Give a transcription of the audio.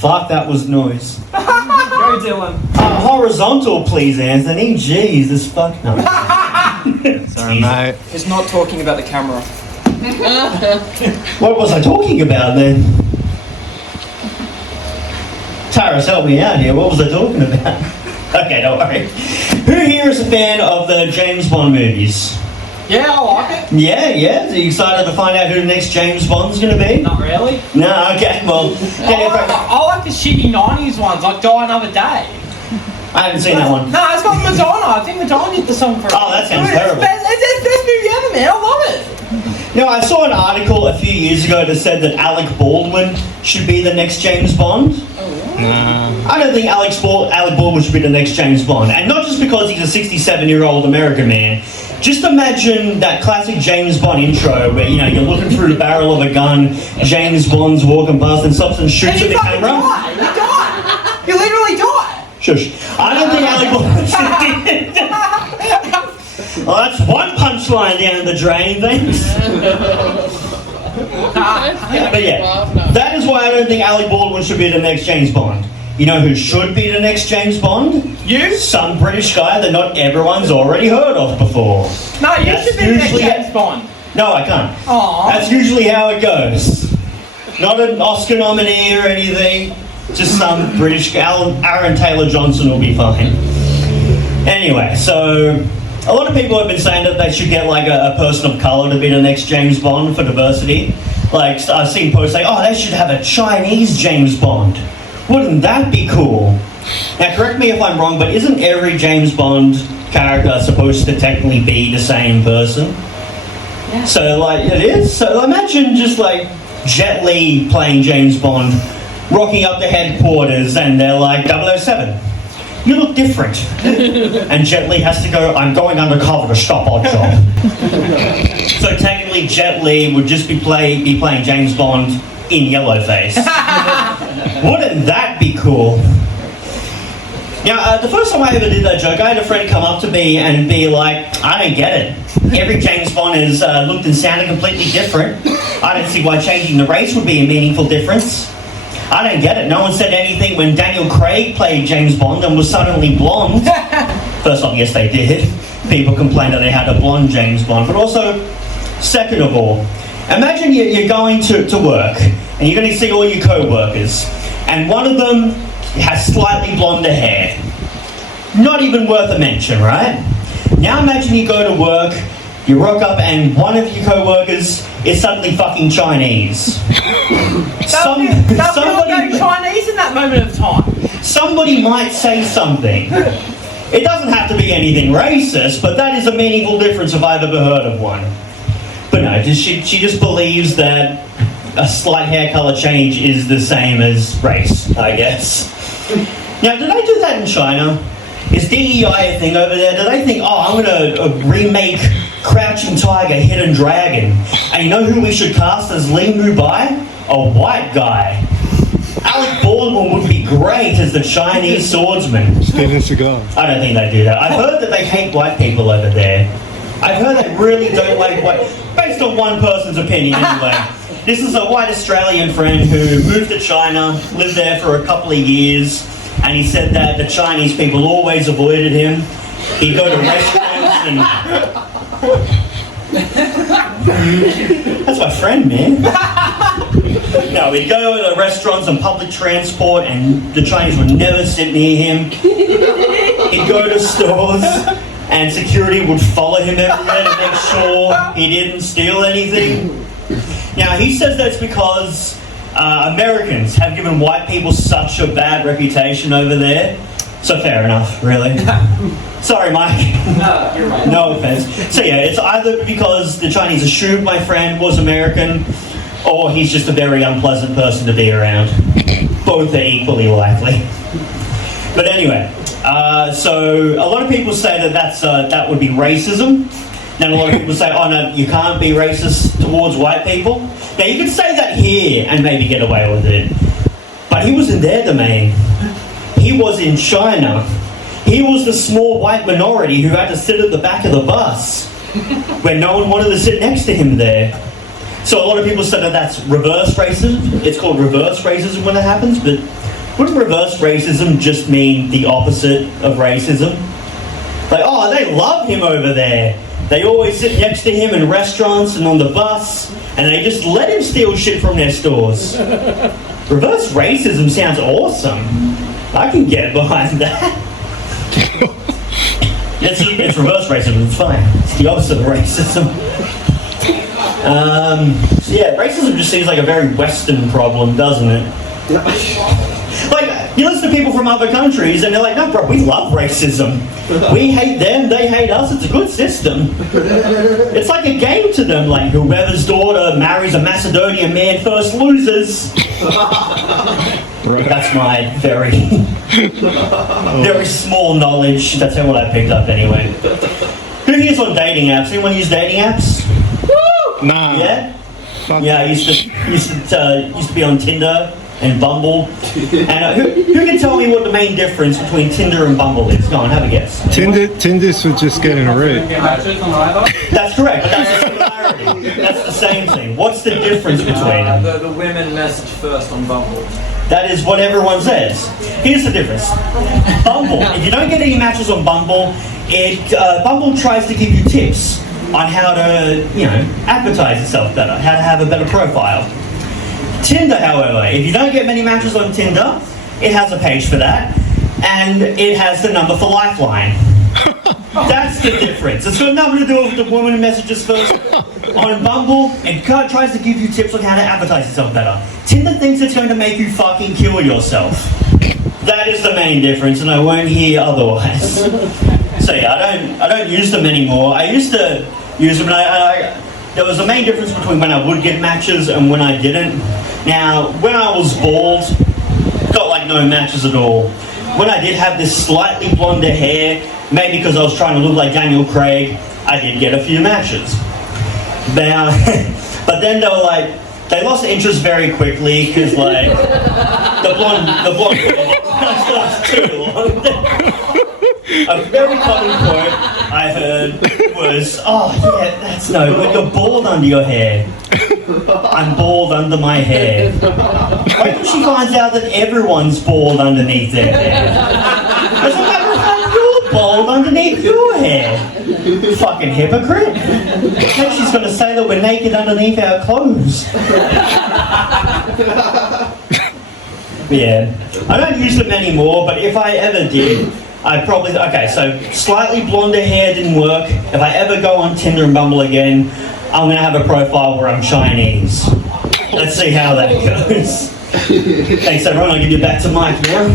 fuck that was noise? Go, Dylan. Horizontal, please, Anthony. Jeez, this fuck no. Sorry, mate. He's not talking about the camera. What was I talking about then? Tyrus, help me out here. What was I talking about? Okay, don't worry. Who here is a fan of the James Bond movies? Yeah, I like it. Yeah. Are you excited to find out who the next James Bond's going to be? Not really. No, okay, well... I like the shitty 90s ones, like Die Another Day. I haven't seen that one. No, it's got Madonna. I think Madonna did the song for it. Oh, that sounds terrible. It's the best movie ever, man. I love it. You know, I saw an article a few years ago that said that Alec Baldwin should be the next James Bond. I don't think Alec Baldwin should be the next James Bond. And not just because he's a 67-year-old American man. Just imagine that classic James Bond intro where, you know, you're looking through the barrel of a gun, James Bond's walking past and stops and shoots at the camera. You die. You literally die. Shush. I don't think Alec Baldwin should be... Well, that's one punchline down the drain, thanks. But yeah, that is why I don't think Alec Baldwin should be the next James Bond. You know who should be the next James Bond? You? Some British guy that not everyone's already heard of before. No, you should be the next James Bond. No, I can't. Aww. That's usually how it goes. Not an Oscar nominee or anything. Just some British guy. Aaron Taylor-Johnson will be fine. Anyway, so... a lot of people have been saying that they should get like a person of colour to be the next James Bond for diversity. Like, I've seen posts say, oh, they should have a Chinese James Bond. Wouldn't that be cool? Now, correct me if I'm wrong, but isn't every James Bond character supposed to technically be the same person? Yeah. So, like, it is. So imagine just like Jet Li playing James Bond, rocking up to headquarters, and they're like 007. You look different. And Jet Li has to go, I'm going undercover to stop our job. So technically Jet Li would just be playing James Bond in yellowface. Wouldn't that be cool? Now, the first time I ever did that joke, I had a friend come up to me and be like, I don't get it. Every James Bond has looked and sounded completely different. I don't see why changing the race would be a meaningful difference. I don't get it. No one said anything when Daniel Craig played James Bond and was suddenly blonde. First off, yes, they did. People complained that they had a blonde James Bond. But also, second of all, imagine you're going to work and you're going to see all your co-workers and one of them has slightly blonder hair. Not even worth a mention, right? Now imagine you go to work, you rock up and one of your co-workers is suddenly fucking Chinese. Somebody go Chinese in that moment of time. Somebody might say something. It doesn't have to be anything racist, but that is a meaningful difference if I've ever heard of one. But no, she just believes that a slight hair colour change is the same as race, I guess. Now, do they do that in China? Is DEI a thing over there? Do they think, oh, I'm going to remake Crouching Tiger, Hidden Dragon, and you know who we should cast as Li Mubai? A white guy. Alec Baldwin would be great as the Chinese swordsman. Steven Seagal. I don't think they do that. I've heard that they hate white people over there. I've heard they really don't like white... based on one person's opinion, anyway. This is a white Australian friend who moved to China, lived there for a couple of years, and he said that the Chinese people always avoided him. He'd go to restaurants and... That's my friend, man. No, he'd go to restaurants and public transport and the Chinese would never sit near him. He'd go to stores and security would follow him everywhere to make sure he didn't steal anything. Now, he says that's because Americans have given white people such a bad reputation over there. So fair enough, really. Sorry, Mike. No, you're right. No offense. So yeah, it's either because the Chinese assumed my friend was American, or he's just a very unpleasant person to be around. Both are equally likely. But anyway, so a lot of people say that would be racism. Then a lot of people say, oh no, you can't be racist towards white people. Now you could say that here and maybe get away with it. But he wasn't their domain. He was in China. He was the small white minority who had to sit at the back of the bus where no one wanted to sit next to him there. So a lot of people say that that's reverse racism. It's called reverse racism when it happens, but wouldn't reverse racism just mean the opposite of racism? Like, oh, they love him over there. They always sit next to him in restaurants and on the bus, and they just let him steal shit from their stores. Reverse racism sounds awesome. I can get behind that. It's reverse racism, it's fine. It's the opposite of racism. So yeah, racism just seems like a very Western problem, doesn't it? Like, you listen to people from other countries and they're like, no, bro, we love racism. We hate them, they hate us, it's a good system. It's like a game to them, like whoever's daughter marries a Macedonian man first loses. That's my very, very small knowledge. That's what I picked up anyway. Who here's on dating apps? Anyone use dating apps? Nah. Yeah? Yeah, I used to be on Tinder and Bumble. And who can tell me what the main difference between Tinder and Bumble is? Go on, have a guess. Tinder's for just getting a root. That's correct, but that's a similarity. That's the same thing. What's the difference between them? The women message first on Bumble. That is what everyone says. Here's the difference. Bumble, if you don't get any matches on Bumble, Bumble tries to give you tips on how to, advertise itself better, how to have a better profile. Tinder, however, if you don't get many matches on Tinder, it has a page for that, and it has the number for Lifeline. That's the difference. It's got nothing to do with the woman who messages first. On Bumble, it tries to give you tips on how to advertise yourself better. Tinder thinks it's going to make you fucking kill yourself. That is the main difference, and I won't hear otherwise. So yeah, I don't use them anymore. I used to use them, and there was a main difference between when I would get matches and when I didn't. Now, when I was bald, got like no matches at all. When I did have this slightly blonder hair, maybe because I was trying to look like Daniel Craig, I did get a few matches. Now, but then they were like, they lost interest very quickly because like the blonde lasts too long. A very common quote I heard was, oh yeah, that's no, but you're bald under your hair. I'm bald under my hair. Wait till she finds out that everyone's bald underneath their hair. As a matter of fact, you're bald underneath your hair. You fucking hypocrite. Then she's going to say that we're naked underneath our clothes. Yeah, I don't use them anymore, but if I ever did, I'd probably, so slightly blonder hair didn't work. If I ever go on Tinder and Bumble again, I'm going to have a profile where I'm Chinese. Let's see how that goes. Thanks everyone, I'll give you back to Mike now.